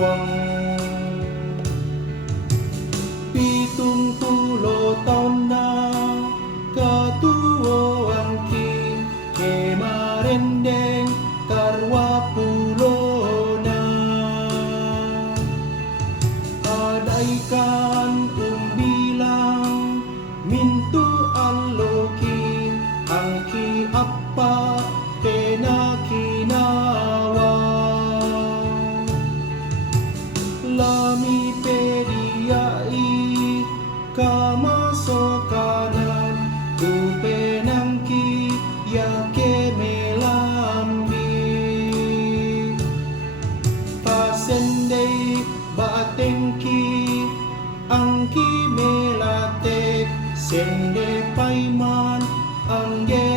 wang 70 taon na katuoan ki kemarendeng karwa pulo na adaikan umbilang mintu alloki angki apa penakinawa lami pediai kamasokanan tupenangki ya kemelambi pasendei batengki angki melatek sende paiman angge